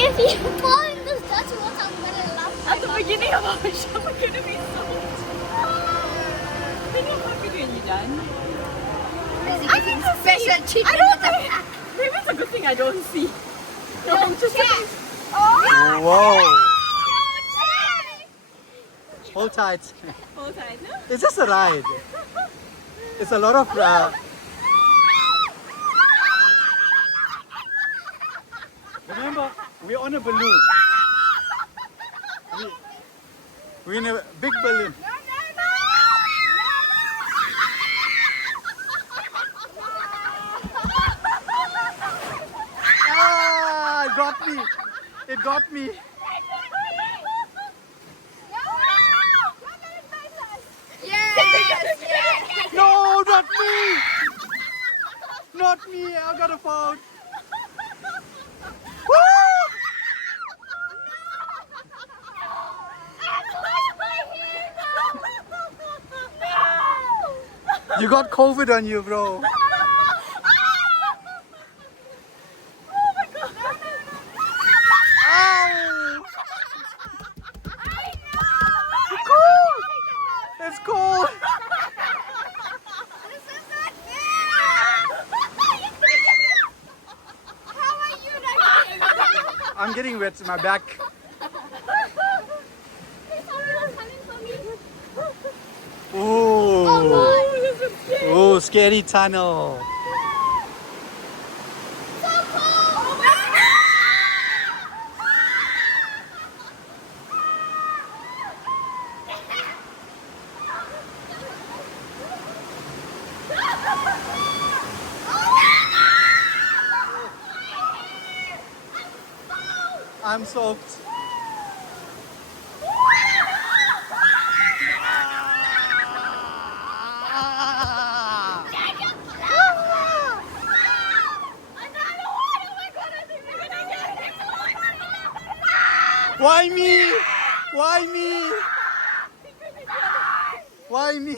If you fall in this dirty water, I'm gonna laugh. At the beginning of our show, we're gonna be so. I think I'm happy when you're done. I need to special treatment. I don't know. Maybe it's a good thing I don't see. No, I'm just saying. Whoa! Hold tight. Hold tight, no? It's just a ride. It's a lot of. Remember, we're on a balloon. We're in a big balloon. Ah, it got me. It got me. Yes! No, not me. Not me. I got a phone. You got COVID on you, bro. Ow! It's cold. It's cold. I'm getting wet in my back. Ooh. Ooh, scary tunnel. I'm soaked. Why me? Why me? Why me?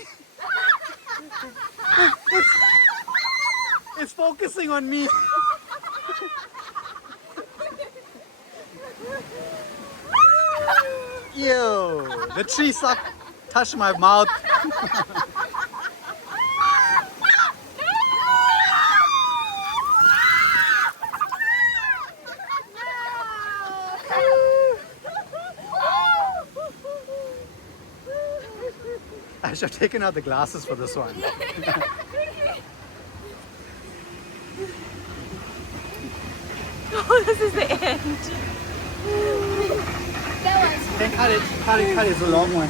It's focusing on me. Ew, the tree suck touched my mouth. I should have taken out the glasses for this one. Oh, this is the end. That was Then cut it, it's a long one.